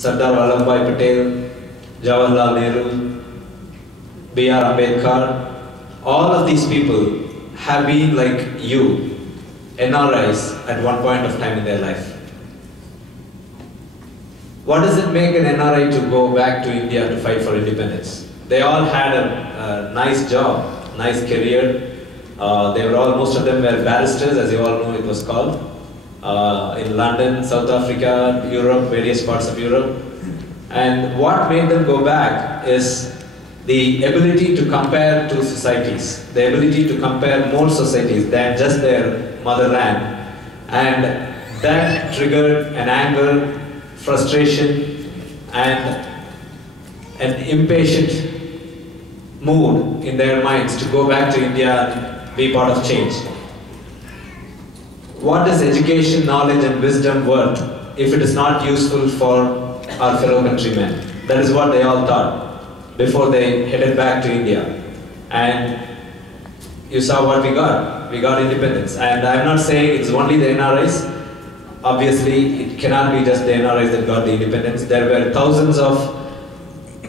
Sardar Vallabhbhai Patel, Jawaharlal Nehru, B.R. Ambedkar, all of these people have been like you, NRIs at one point of time in their life. What does it make an NRI to go back to India to fight for independence? They all had a nice job, nice career. Most of them were barristers, as you all know it was called, in London, South Africa, Europe, various parts of Europe. And what made them go back is the ability to compare two societies, the ability to compare more societies than just their motherland. And that triggered an anger, frustration, and an impatient mood in their minds to go back to India and be part of change. What is education, knowledge and wisdom worth if it is not useful for our fellow countrymen? That is what they all thought before they headed back to India. And you saw what we got. We got independence. And I'm not saying it's only the NRIs. Obviously, it cannot be just the NRIs that got the independence. There were thousands of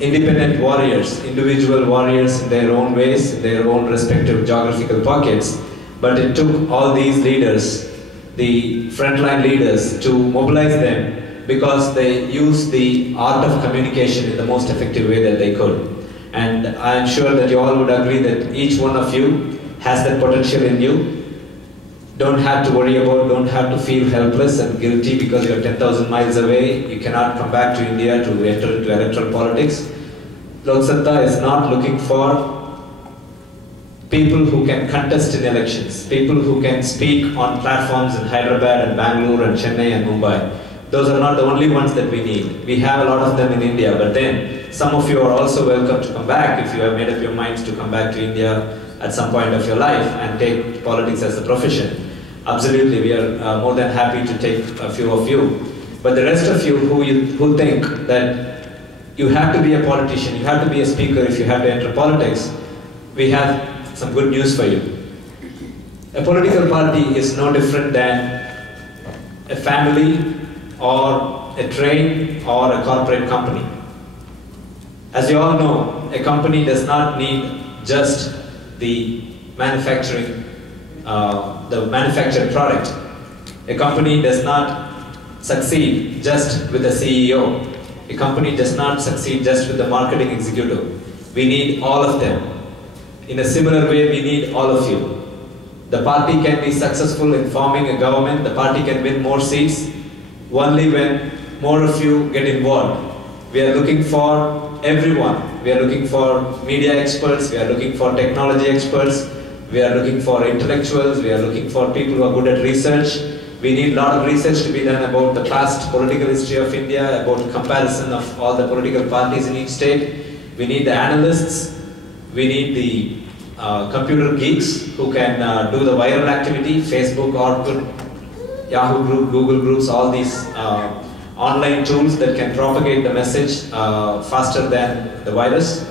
independent warriors, individual warriors in their own ways, in their own respective geographical pockets. But it took all these leaders, the frontline leaders, to mobilize them because they used the art of communication in the most effective way that they could. And I'm sure that you all would agree that each one of you has that potential in you. Don't have to worry about, don't have to feel helpless and guilty because you're 10,000 miles away. You cannot come back to India to enter into electoral politics. Loksatta is not looking for people who can contest in elections, people who can speak on platforms in Hyderabad and Bangalore and Chennai and Mumbai. Those are not the only ones that we need. We have a lot of them in India, but then some of you are also welcome to come back if you have made up your minds to come back to India at some point of your life and take politics as a profession. Absolutely, we are more than happy to take a few of you. But the rest of you who think that you have to be a politician, you have to be a speaker if you have to enter politics, we have some good news for you. A political party is no different than a family or a train or a corporate company. As you all know, a company does not need just the manufactured product. A company does not succeed just with the CEO. A company does not succeed just with the marketing executive. We need all of them. In a similar way, we need all of you. The party can be successful in forming a government, the party can win more seats only when more of you get involved. We are looking for everyone. We are looking for media experts, we are looking for technology experts, we are looking for intellectuals, we are looking for people who are good at research. We need a lot of research to be done about the past political history of India, about comparison of all the political parties in each state. We need the analysts, we need the computer geeks who can do the viral activity, Facebook, Orkut, Yahoo group, Google groups, all these online tools that can propagate the message faster than the virus.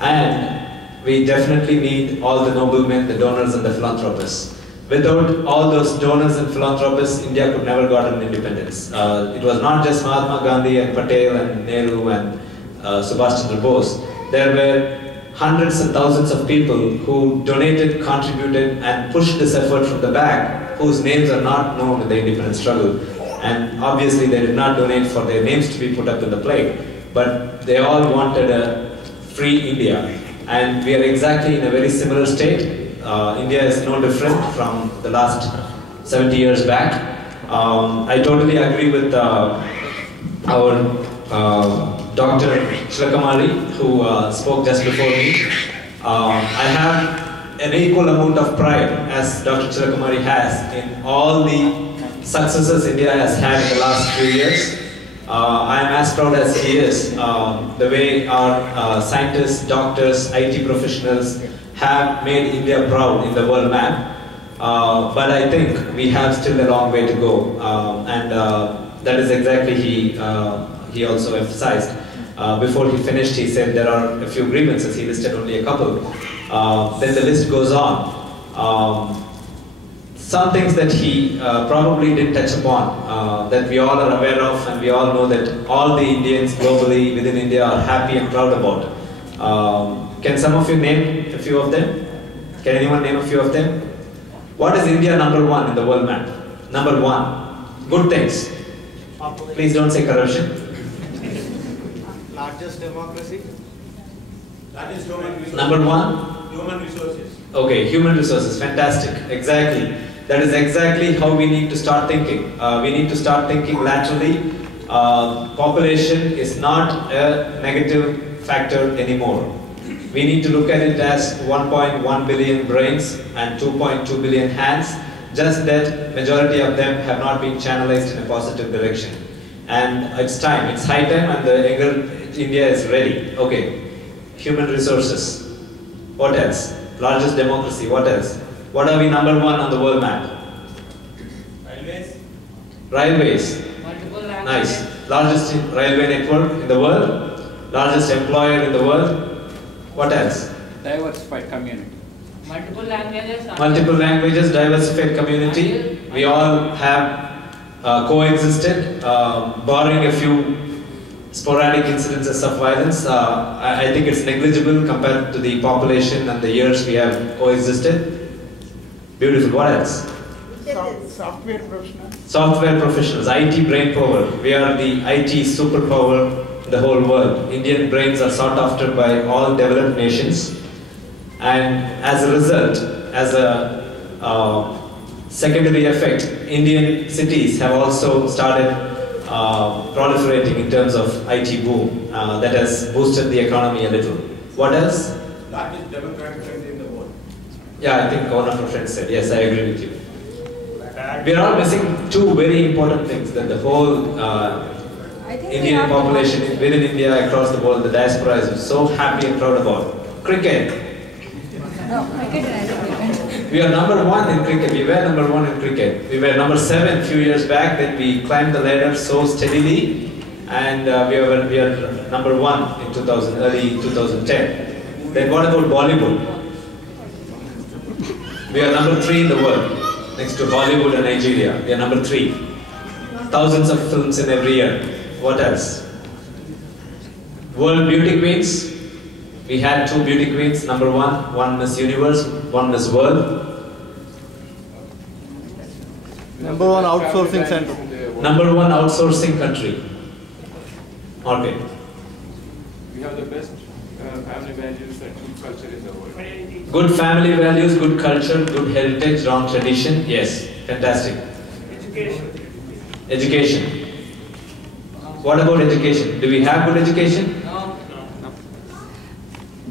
And we definitely need all the noblemen, the donors and the philanthropists. Without all those donors and philanthropists, India could never got an independence. It was not just Mahatma Gandhi and Patel and Nehru and Subhash Chandra Bose. There were hundreds and thousands of people who donated, contributed and pushed this effort from the back, whose names are not known in the independence struggle. And obviously they did not donate for their names to be put up in the plaque, but they all wanted a free India. And we are exactly in a very similar state. India is no different from the last 70 years back. I totally agree with our Dr. Jayaprakash, who spoke just before me. I have an equal amount of pride as Dr. Jayaprakash has in all the successes India has had in the last few years. I am as proud as he is. The way our scientists, doctors, IT professionals have made India proud in the world map. But I think we have still a long way to go. And that is exactly he also emphasized. Before he finished, he said there are a few grievances. He listed only a couple. Then the list goes on. some things that he probably did touch upon that we all are aware of, and we all know that all the Indians globally within India are happy and proud about. Can some of you name a few of them? Can anyone name a few of them? What is India number one in the world map? Number one. Good things. Please don't say corruption. Largest democracy. That is human resources. Number one? Human resources. Okay, human resources. Fantastic. Exactly. That is exactly how we need to start thinking. We need to start thinking laterally. Population is not a negative factor anymore. We need to look at it as 1.1 billion brains and 2.2 billion hands, just that majority of them have not been channelized in a positive direction. And it's time, it's high time, and the younger India is ready. Okay, human resources. What else? Largest democracy, what else? What are we number one on the world map? Railways. Railways. Nice. Largest railway network in the world. Largest employer in the world. What else? Diversified community. Multiple languages. Multiple languages, diversified community. We all have coexisted, barring a few sporadic incidences of violence. I think it's negligible compared to the population and the years we have coexisted. Beautiful. What else? Software professionals. Software professionals, IT brain power. We are the IT superpower in the whole world. Indian brains are sought after by all developed nations. And as a result, as a secondary effect, Indian cities have also started proliferating in terms of IT boom. That has boosted the economy a little. What else? Largest democratic country in the world. Yeah, I think one of our friends said, yes, I agree with you. We are all missing two very important things that the whole Indian population within India, across the world, the diaspora is so happy and proud about. Cricket. No, cricket. We are number one in cricket. We were number one in cricket. We were number 7 a few years back. Then we climbed the ladder so steadily, and we are number one in early 2010. Then what about Bollywood? We are number 3 in the world, next to Hollywood and Nigeria. We are number 3. Thousands of films in every year. What else? World beauty queens. We had 2 beauty queens. Number 1, one Miss Universe, one Miss World. Number 1 outsourcing center. Number 1 outsourcing country. Okay. We have the best family values and good culture in the world. Good family values, good culture, good heritage, strong tradition. Yes, fantastic. Education. What about education? Do we have good education? No.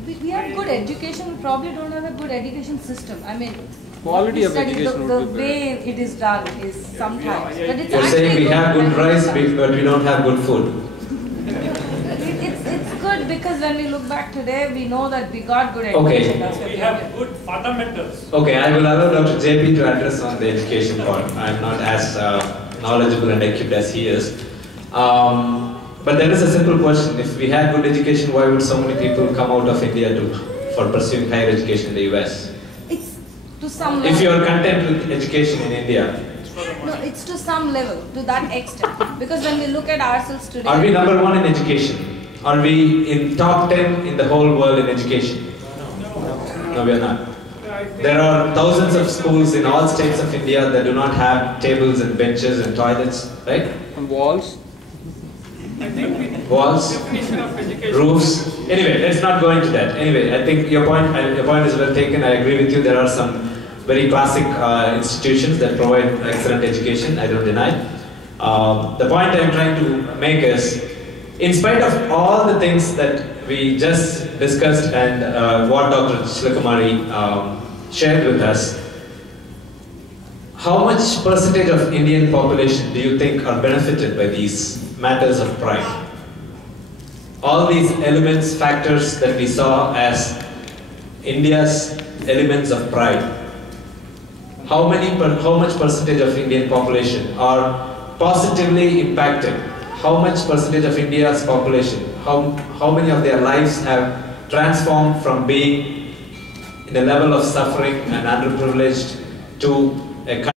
We have good education, we probably don't have a good education system. I mean, Quality of study, education the would be way it is done is sometimes. But it's You're saying we have good rice, but we don't have good food. It's good because when we look back today, we know that we got good Okay. education. That's what We have good fundamentals. Okay, I will allow Dr. JP to address on the education part. I'm not as knowledgeable and equipped as he is. But there is a simple question. If we had good education, why would so many people come out of India for pursuing higher education in the US? It's to some level. If you are content with education in India, No, it's to some level, to that extent. Because when we look at ourselves today, are we number 1 in education? Are we in top 10 in the whole world in education? No, we are not. There are thousands of schools in all states of India that do not have tables and benches and toilets, right? On walls. Walls, roofs. Anyway, let's not go into that. Anyway, I think your point is well taken. I agree with you. There are some very classic institutions that provide excellent education. I don't deny. The point I'm trying to make is, in spite of all the things that we just discussed and what Dr. Shilakumari shared with us, how much percentage of Indian population do you think are benefited by these matters of pride? All these elements, factors that we saw as India's elements of pride, how much percentage of Indian population are positively impacted? How much percentage of India's population, how many of their lives have transformed from being in a level of suffering and underprivileged to a